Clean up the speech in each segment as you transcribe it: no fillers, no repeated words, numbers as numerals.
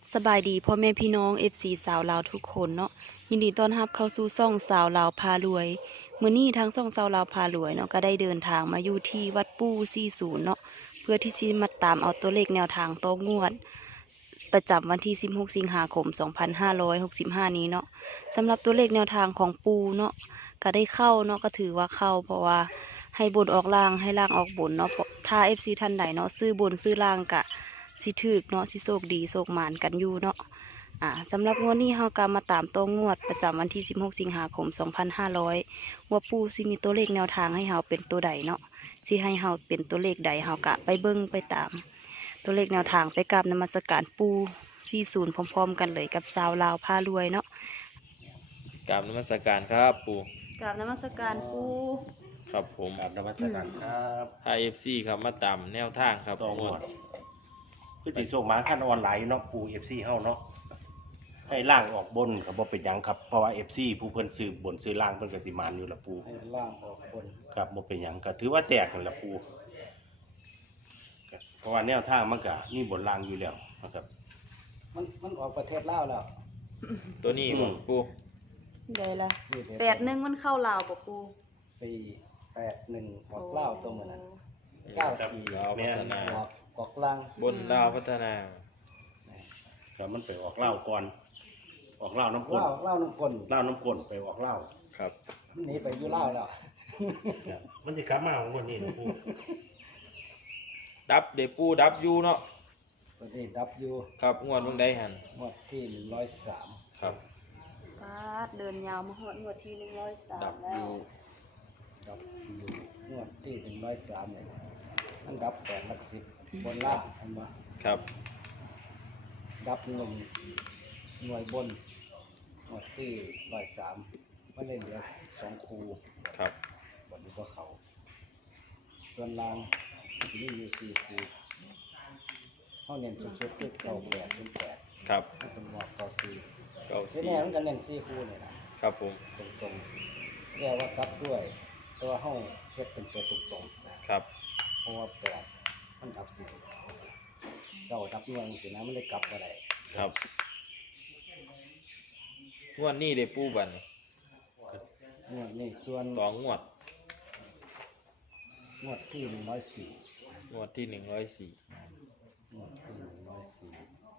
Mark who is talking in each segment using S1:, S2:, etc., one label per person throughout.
S1: สบายดีพ่อแม่พี่น้อง FC สาวลาวทุกคนเนาะยินดีต้อนรับเข้าสู่ช่องสาวลาวพารวยมื้อนี้ทางช่องสาวลาวพารวยเนาะก็ได้เดินทางมาอยู่ที่วัดปู่40เนาะเพื่อที่จะมาตามเอาตัวเลขแนวทางต่องวดประจำวันที่16สิงหาคม2565นี้เนาะสำหรับตัวเลขแนวทางของปู่เนาะก็ได้เข้าเนาะก็ถือว่าเข้าเพราะว่าให้บนออกล่างให้ล่างออกบนเนาะถ้า FC ท่านใดเนาะซื้อบนซื้อล่างกะสิถึกเนาะสิโชคดีโชคหมานกันอยู่เนาะสำหรับงวดนี้เฮาก็มาตามตัวงวดประจำวันที่16สิงหาคม2500ว่าปู่สิมีตัวเลขแนวทางให้เฮาเป็นตัวใดเนาะสิให้เฮาเป็นตัวเลขใดเฮากะไปเบิ่งไปตามตัวเลขแนวทางไปกราบนมัสการปู่40พร้อมๆกันเลยกับสาวลาวพารวยเนาะ
S2: กราบนมัสการครับปู่
S1: กราบนมัสการปู่
S2: ครับผม
S3: ครับนมัสการครับ
S2: ไอเอฟซีครับมาตามแนวทางครับ
S3: ต้อง
S2: ง
S3: หม
S2: วด
S3: ดคือสิส่งมาขั้นออนไลน์เนาะปู FC เฮาเนาะให้ล่างออกบนก็บ่เป็นหยังครับเพราะว่า FC ผู้เพิ่นซื้อบนซื้อล่างเพิ่นก็สิมานอยู่ละปู
S4: ให้ล่างออกบน
S3: ครับบ่เป็นหยังก็ถือว่าแตกนั่นละปูครับเพราะว่าแนวทางมันก็มีบนล่างอยู่แล้วนะครับ
S4: มันออกประเทศลาวแล้ว
S2: ตัวนี้บ่ปู่
S1: ได้ละ
S4: นี่เดี๋ยว
S1: 81มันเข้าลาวบ่ปู่
S4: 481ออกลาวตัวเหมือนนั้น94
S2: ลาวพัฒนา
S4: ออกล่าง
S2: บนลาวพัฒนา
S3: ก็มันไปออกเหล้าก่อน ออกเหล้าน้ำข้น
S4: ลาวน้ำกล
S3: เหล้าน้ำข้นไปออกเหล้า
S2: ครับ
S4: มันหนีไปอยู่ลาวแล้ว
S3: ครับมันสิกลับมาของคนนี้นะปู
S2: ดับเดปู่ดับอยู่เนาะ
S4: ตัวนี้ดับอยู่
S2: ครับงวดเบิ่งได้หัน
S4: งวดที่103
S2: ครับ
S1: ปาดเดินยาวมาฮอดงวดที่
S2: ดับ
S1: 103
S2: อ
S1: แล้ว
S2: ยู่
S4: ดับอยู่งวดที่103เนี่ยมันดับ8หลัก10บนล่างเห็นบ่
S2: ครับ
S4: ดับ1หน่วยบนงวดที่103มันเลยเหลือ2คู่
S2: ครับ
S4: บนนี้ก็เขาส่วนล่างที่นี่อยู่4คู่เขาเน้นสุดๆที่9808
S2: ครับ
S4: มันเป็นว่า94
S2: เก้า
S4: ที่
S2: สี่
S4: แน่มันก็เน้น4คู่นี่นะครับ
S2: ผม
S4: ตรงๆเรียกว่ากลับด้วยแต่ว่าเฮาเฮ็ดเป็นตัวตรงๆนะครับ เพราะว่า8มันดับ4เราดับหน่วยสินะมันเลยกลับบ่ได้
S2: ครับงวดนี้เดปู่บัดนี้
S4: งวดนี้ส่วน
S2: สองงวด
S4: งวดที่104
S2: งวดที่104
S4: งวดที่104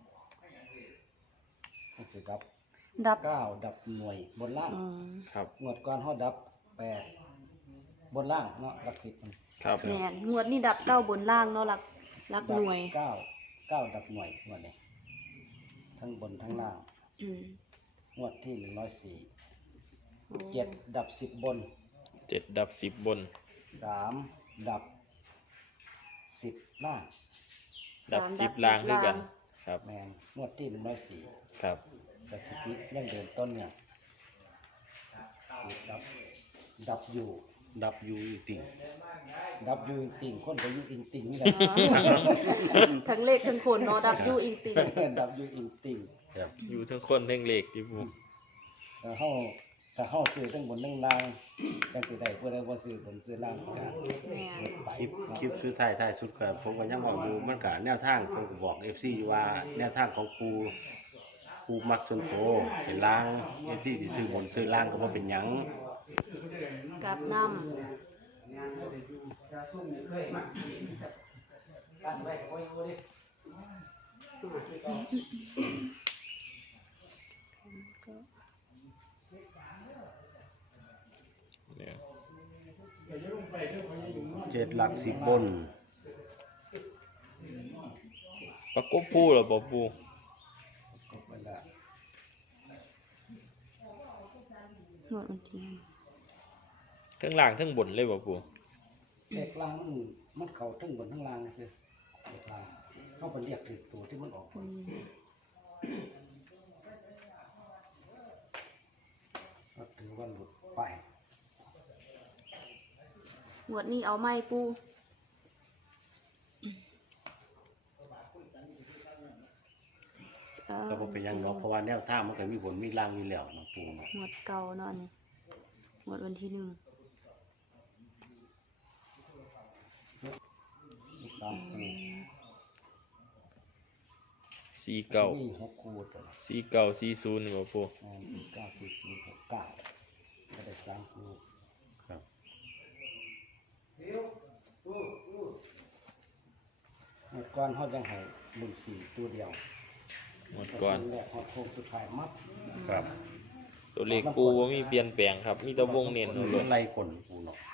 S4: มันสิดับ
S1: ดับ
S4: 9ดับหน่วยบนล่าง
S1: อืม
S2: ครับ
S4: งวดก่อนเฮาดับ8บนล่างเนาะหลัก10มัน
S2: ครับ
S1: แม่นงวดนี้ดับ9บนล่างเนาะหลักหน่วย
S4: 9ดับหน่วยงวดนี้ทั้งบนทั้งล่าง
S1: อืม
S4: งวดที่104 7ดับ10บน
S2: 7ดับ10บน
S4: 3ดับ10ล่าง
S2: ดับ
S1: 3
S2: 10ล่างคือกัน ครับ
S4: แม่นงวดที่104
S2: ครับ
S4: สถิติยังเดินต้นเนี่ยดับอยู่
S3: ดับอยู่ติ่ง
S4: ดับอยู่ติ่งคนก็อยู่อิงติ่งนี่แหละ
S1: ทั้งเลขทั้งคนเนาะดับอยู่อิงติง
S4: ดับอยู่อิงติ่ง
S3: ครับ
S2: อยู่ทั้งคนทั้งเหล็กที่ปู่
S4: ถ้าเฮาซื้อทั้งบนทั้งล่างจังสิได้ผู้ใดบ่ซื้อบนซื้อล่างก็
S1: แม่น
S4: ไป
S3: คลิปสุดท้ายสุดก็ผมก็ยังบอกอยู่มันก็แนวทางผมก็บอก FC อยู่ว่าแนวทางของปูมักส่วนโตเป็นล่าง FC สิซื้อบนซื้อล่างก็บ่เป็นหยัง
S1: กับน้ำ
S2: เนี่ย
S3: 7หลัก10บน
S2: ประกบคู่เหรอบ่ปู่
S4: ก็เวลาง
S1: วดวันที่
S2: ทั้งล่างทั้งบนเลยบ่ปู่
S4: เลขล่างมันเข้าทั้งบนทั้งล่างซื่อเลขล่างเฮาก็เรียกถึงตัวที่มันออก
S1: อืม
S4: ก็ถือว่าหลุดไป
S1: งวดนี้เอาไหมปู่
S3: ก็บ่เป็นหยังเนาะเพราะว่าแนวทางมันก็มีบนมีล่างอยู่แล้วเนาะปูเนาะ
S1: งวดเก่าเนาะอันนี้งวดวันที่1
S4: มี3คู่
S2: 49
S4: มี6คู่ตัวนี้
S2: 49 40นี่บ่ปู
S4: 9 4 4 6 9ก็ได้3คู่
S3: ครับ
S4: เมื่อก่อนเขายังให้14ตัวเดียว
S2: หมดก่อน
S4: แรกเขาโค้งสุดท้ายมัด
S3: ครับ
S2: ตัวเลขปูบ่มีเปลี่ยนแปลงครับ มีแต่วงเน้น
S3: มั
S2: เอาเลย
S3: นไล่คนปูเนาะ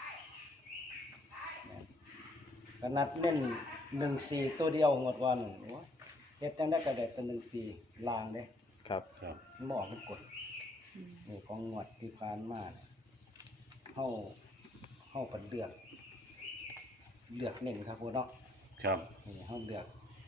S4: ขนาดเล่น14ตัวเดียวหมดวันโอ้ยเฮ็ดจังได้ก็ได้แต่14ลางเด้
S2: ครับ
S3: ครับ
S4: มันบ่ออกมันกดนี่ของงวดที่ผ่านมาเนี่ยเฮาก็เลือกเน้นครับพวกเนาะ
S3: ครับ
S4: นี่เฮาเลือก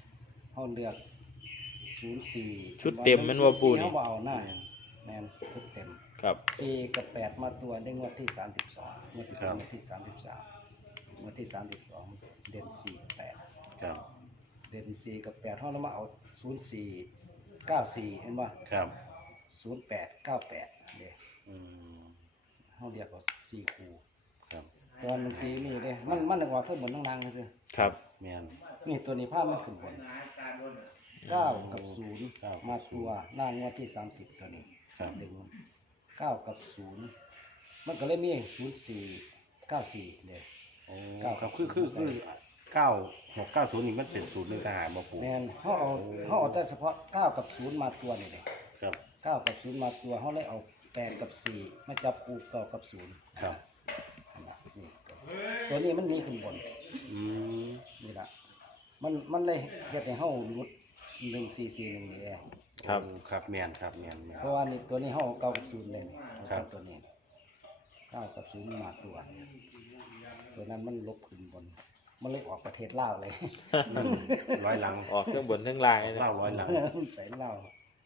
S4: 04
S2: ชุดเต็มแม่นบ่ปูนี่
S4: เฮาบ่เอาหน้าแม่นชุดเต็ม
S2: ครับ
S4: 4กับ8มาตัวได้งวดที่32งวดที่งวดที่33งวดที่32เด่น4กับ8
S3: ครับ
S4: เด่น4กับ8เฮาแล้วมาเอา04 94เห็นบ่
S3: ครับ
S4: 08 98เด้
S3: อืม
S4: เฮาเรียกว่า4คู่
S3: ครับ
S4: ตอนมัน4นี่เด้มันนึกว่าคือบนล่างๆซื่อ
S2: ครับ
S3: แม่น
S4: นี่ตัวนี้ภาพมันขึ้นบน9กับ0มาตัวหน้างวดที่30ตัวนี้
S3: ครับ
S4: ดึง9กับ0มันก็เลยมี04 94เด้
S3: โอ้ครับคือ9690นี่มันเป็นศูนย์หนึ่งทหารบ่ปู
S4: แม่นเฮาเอาแต่เฉพาะ9กับ0มาตัวนี่เด้
S3: ครับ
S4: 9กับ0มาตัวเฮาเลยเอา8กับ4มาจับคู่9กับ0
S3: ครับ
S4: นั่นล่ะนี่ตัวนี้มันหนีขึ้นบน
S3: อืม
S4: นี่ล่ะมันเลยเฮ็ดให้เฮาหลุด1441นี่แหละ
S2: ครับ
S3: โอ้ครับแม่นครับแม่นแม่น
S4: เพราะว่านี่ตัวนี้เฮาเอา9กับ0เลยนี่เอา
S3: ครับ
S4: ตัวนี้9กับ0มาตัวนั้นมันลบขึ้นบน มันเลยออกประเทศลาวเลย
S3: ร้อยหลัง
S2: ออกเครื่องบนเครื่องล่างเลยนะ
S3: เล่าร้อยหลัง
S4: ใส่ลาว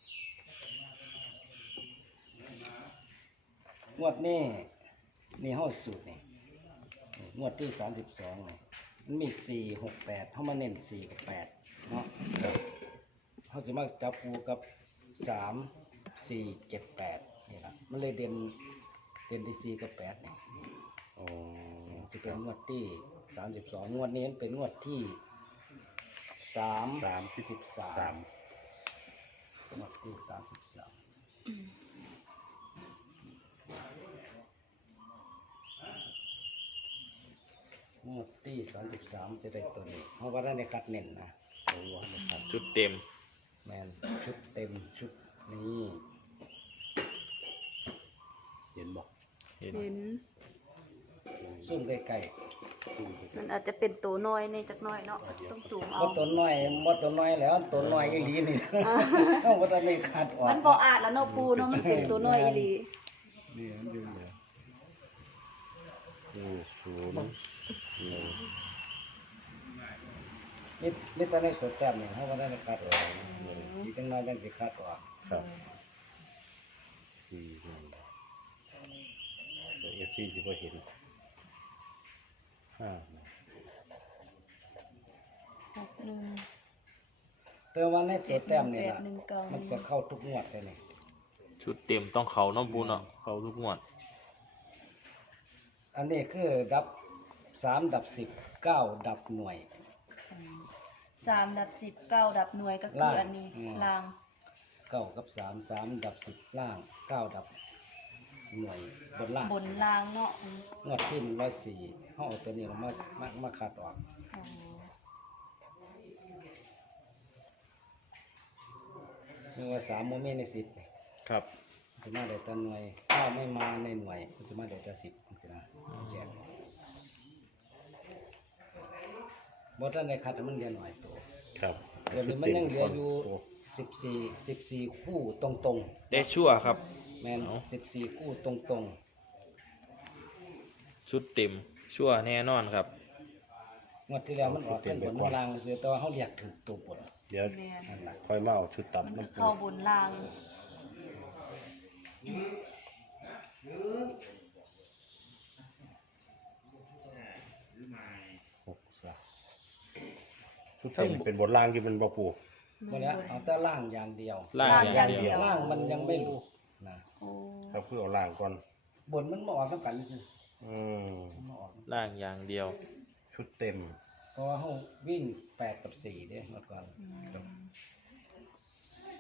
S4: งวดนี้นี่เฮาสูตรนี่งวดที่32นี่มันมี4 6 8เฮามาเน้น4กับ8เนาะเขาจะมาจับคู่กับ3 4 7 8นี่ล่ะมันเลยเด่นที่4กับ8นี่
S3: โอ้
S4: จะเป็นงวดที่32งวดนี้เป็นงวดที่33
S3: ที่13
S4: งวดที่งวดที่33จะได้ตัวนี้เพราะว่าได้ในคัดเน้นนะโอ้โหนะครับ
S2: ชุดเต็ม
S4: แมนชุดเต็มชุดนี้
S3: เห็นบอก
S2: เห็น
S1: เห็น
S4: ซุ่มใกล้
S1: มันอาจจะเป็นตัวน้อยในจักหน้อยเนาะต้องสูง
S4: ๆ
S1: เอา
S4: ว่าตัวน้อยแล้วตัวน้อยอีหลีนี่ ต้องว่าได้คัดออก
S1: มันบ่อาจแล้วเนาะปูเนาะมันเป็นตัวน้อยอีหลี
S3: นี่อันเดียวเลยศูนย์หนึ่ง
S4: นี่ตอนนี้ตัวแต้มนี่เขาว่าได้คัดออกอีกจังน้อยจังสิคัดออก
S3: ครับสี่หนึ่งตัวFC สิบ่เห็นห้า
S1: 61
S4: แต่ว่าในตัวแต้มนี่ล่ะ
S1: 819
S4: มันจะเข้าทุกงวดเลยนี่
S2: ชุดเต็มต้องเขาเน้องปูเนาะเขาทุกงวด
S4: อันนี้คือดับ3ดับ10 9ดับหน่วย
S1: 3ดับ10 9ดับหน่วยก็คืออันนี้ล่าง
S4: 9กับ3ดับ10ล่าง9ดับหน่วยบนล่าง
S1: บนล่างเนาะ
S4: งวดที่104เขาเอาตัวนี้มาคัดออก
S1: อ๋อ
S4: นี่ว่า3โมเมนต์ใน10
S2: ครับ
S4: จะมาได้แต่หน่วยถ้าไม่มาในหน่วยมันจะมาได้แต่10จังซี่นะแจกบ่ทันได้คัดให้มันเหลือหน่อยตัว
S3: ครับ
S4: เดี๋ยวนี้มันยังเหลืออยู่14คู่ตรงๆ
S2: ได้ชั่วครับ
S4: แม่น
S2: เอา
S4: 14คู่ตรง
S2: ชุดเต็มชั่วแน่นอนครับ
S4: ๆงวดที่แล้วมันออกเป็นบนข้างล่างซื่อแต่ว่าเฮาเรียกถูกตัวบน
S3: เดี๋ยว
S1: แม่น
S4: นั่นล่ะ
S3: ค่อยมาเอาชุดตับ
S1: มัน
S3: น้ำปู
S1: เข้าบนล่าง
S3: หกสามชุดเต็มเป็นบทล่างที่เป็นบ่ปู
S4: บ่แล้วเอาแต่ล่างอย่างเดียว
S2: ล่างอย่างเดียว
S4: ล่างมันยังไม่รู้นะ
S1: โอ้
S3: ครับคือเอาล่างก่อน
S4: บนมันบ่ออกนํกันซื่อ
S3: อืม
S4: มันบ่ออก
S2: ล่างอย่างเดียว
S3: ชุดเต็ม
S4: เพราะว่าเฮาวิ่ง8กับ4เด้เมื่อก่อน
S3: ครับ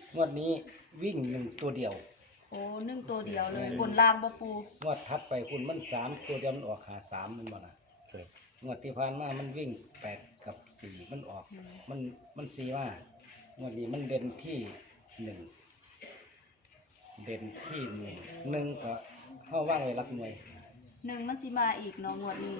S4: งวดนี้วิ่งหนึ่งตัวเดียว
S1: โอ้นึ่งตัวเดียวเลยบนล่างบ่ปู
S4: งวดทัดไปคุณมัน3ตัวเดียวมันออกหา3มันบ่ล่ะงวดที่ผ่านมามันวิ่ง8กับ4มันออกมัน4ว่างวดนี้มันเด่นที่1เด่นที่1ก็เข้าว่างไว้รักหน่วย
S1: หนึ่งมันสิมาอีกเนาะงวดนี้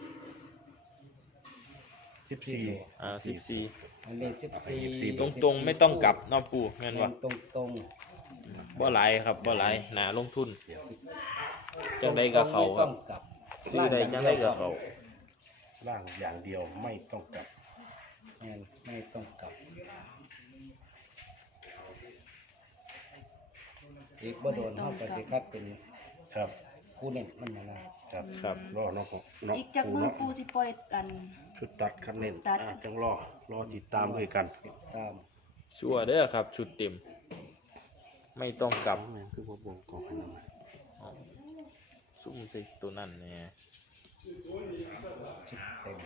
S4: 14ตัว
S2: 14
S4: อันนี้14
S2: ตรงๆไม่ต้องกลับเนาะปูแม่นบ่
S4: ตรง
S2: บ่หลายครับบ่หลายหนาลงทุน
S4: ๆ
S2: จังได้กับเขาครับ
S4: ไม่ต้องกลับ
S2: ซื้อใดจังได้กับเขา
S3: ล่างอย่างเดียวไม่ต้องกลับ
S4: ไม่ต้องกลับอีกบ่โดนเท่ากับที่คัดเป็น
S3: ครับ
S4: คู่เน่นมันนะครับ
S2: ครับ
S3: รอเนาะเนาะ
S1: อีกจากมือปูสิปล่อยกัน
S3: ชุดตัดคันเน้น
S1: ชุดตัด
S3: จังรอติดตามด้วยกัน
S4: ตาม
S2: ชัวร์เด้อครับ ชุดเต็ม ไม่ต้องกลับ
S3: แม่นคือบ่บ่งกองให้นำ
S2: อ๋อซุ่มใส่ตัวนั้นแหน่
S4: ชุดเต็ม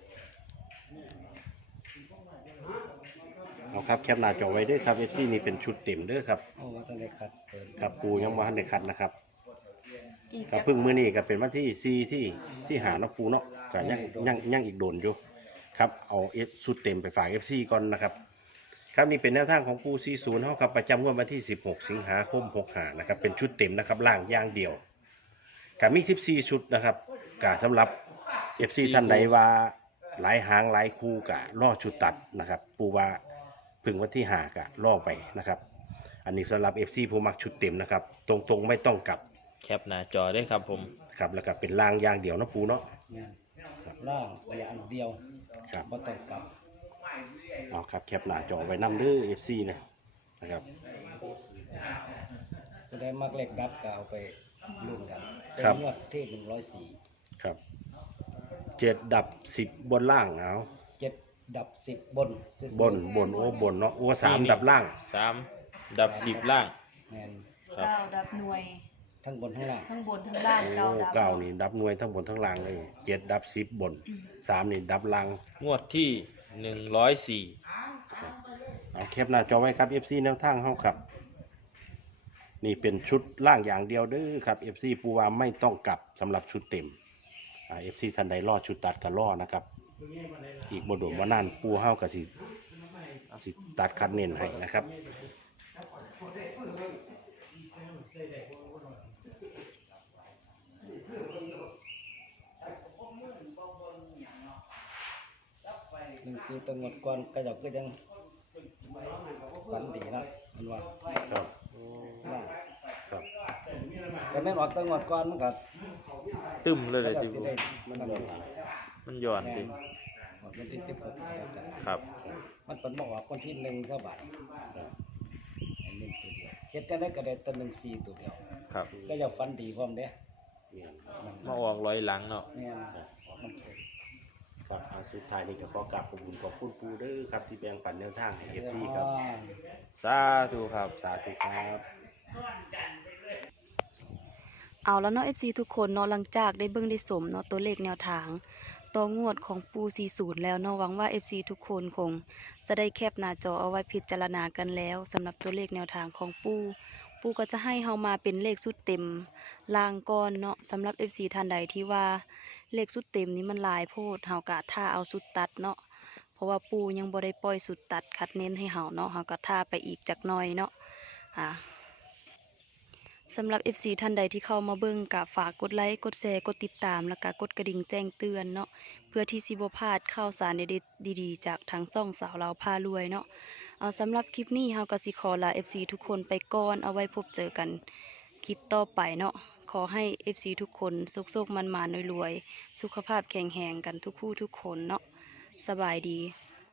S3: เอาครับแคปหน้าจอไว้ด้วยครับที่นี่เป็นชุดเต็มเด้อครับ
S4: เอาว่าต้องได้คัดเปิด
S3: ครับปูยังบ่ทันได้คัดนะครับ
S1: อีก
S3: ก็
S1: จาก
S3: เพิ่งมื้อนี้ก็เป็นวันที่4ที่หาเนาะปูเนาะก็ยังอีกโดนอยู่ครับเอาชุดเต็มไปฝาก FC ก่อนนะครับครับนี่เป็นแนวทางของปู40เฮาครับประจำงวดวันที่16สิงหาคม65นะครับเป็นชุดเต็มนะครับล่างอย่างเดียวก็มี14ชุดนะครับก็สำหรับ FC ท่านใดว่าหลายหางหลายคู่ก็รอชุดตัดนะครับปูว่าเพิ่งวันที่5ก็รอไปนะครับอันนี้สำหรับ FC ผู้มักชุดเต็มนะครับตรงๆไม่ต้องกลับ
S2: แคปหน้าจอได้ครับผม
S3: ครับแล้วก็เป็นล่างอย่างเดียวเนาะปูเนาะ
S4: งานล่างอย่างเดียว
S3: ครับ
S4: บ่ต้องกลับ
S3: เอาครับแคปหน้าจอไว้นำเด้อ FC นะครับ
S4: จะได้มักเล็กดับก็เอาไปลุ้นกันเป็น
S3: ครับ
S4: งวดที่104
S3: ครับ7 ดับ 10 บนล่างเอา
S4: 7 ดับ 10 บนซื่อๆ
S3: บนเนาะโอ้3 ดับล่าง
S2: 3 ดับ 10 ล่าง
S4: แม่น
S2: ครับ
S1: เก้าดับหน่วย
S4: ทั้งบนทั้งล่าง
S1: ทั้งบนทั้งล่าง
S3: โอ้
S1: เก้าดับ
S3: 9นี่ดับหน่วยทั้งบนทั้งล่างเลย7 ดับ 10 บน 3 นี่ดับล่าง
S2: งวดที่
S3: เอาแคปหน้าจอไว้ครับ FC แนวทางเฮาครับ นี่เป็นชุดล่างอย่างเดียวเด้อครับ FC ปูว่าไม่ต้องกลับสำหรับชุดเต็มFC ท่านใดรอดชุดตัดก็รอนะครับ อีกบ่โดนบ่นานปูเฮาก็สิตัดคัดเน้นให้นะครับ
S4: 1-4ตัวงวดก่อนก็จะยังฝันดีนะมันว่า
S3: ครับ
S4: ล่าง
S3: ครับ
S4: ก็แม่นออกตัวงวดก่อนมันก็
S2: ตึมเลย
S4: ก็
S2: เลย
S4: จะ
S2: ที่
S4: สิ
S2: ปู
S4: ได้มันนั่นอยู่
S2: มันย้อน
S4: แม่
S2: ติ
S4: นออกวันที่16ก็ได้
S2: ครับ
S4: มันเป็นบอกว่าคนที่1ซะบาทอันนี้ตัวเดียวเฮ็ดจังได๋ก็ได้ตัว1-4ตัวเดียว
S2: ครับ
S4: ก็จะฝันดีพร้อมเด้
S3: เนี่ย
S2: มาออกร้อยหลังเนาะ
S4: แม่นมันถูก
S3: ครับสุดท้ายนี้ก็ขอกราบขอบคุณขอบคุณปูเด้อครับที่แบ่งปันแนวทางให้ FC ครับ
S2: สาธุครับ
S3: สาธุครับ
S1: เอาแล้วเนาะ FC ทุกคนเนาะหลังจากได้เบิ่งได้สมเนาะตัวเลขแนวทางต่องวดของปู40แล้วเนาะหวังว่า FC ทุกคนคงจะได้แคปหน้าจอเอาไว้พิจารณากันแล้วสำหรับตัวเลขแนวทางของปูก็จะให้เฮามาเป็นเลขสุดเต็มลางก่อนเนาะสำหรับ FC ท่านใดที่ว่าเลขสุดเต็มนี้มันหลายโพดเฮากะท่าเอาสุดตัดเนาะเพราะว่าปูยังบ่ได้ปล่อยสุดตัดคัดเน้นให้เฮาเนาะเฮาก็ท่าไปอีกจักหน่อยเนาะสำหรับ FC ท่านใดที่เข้ามาเบิ่งกะฝากกดไลค์กดแชร์กดติดตามแล้วก็กดกระดิ่งแจ้งเตือนเนาะเพื่อที่สิบ่พลาดข่าวสารเด็ดๆดีๆจากทางช่องสาวลาวพารวยเนาะเอาสำหรับคลิปนี้เฮาก็สิขอลา FC ทุกคนไปก่อนเอาไว้พบเจอกันคลิปต่อไปเนาะขอให้ FC ทุกคนสุขๆมันๆรวยๆสุขภาพแข็งแรงกันทุกคู่ทุกคนเนาะสบายดี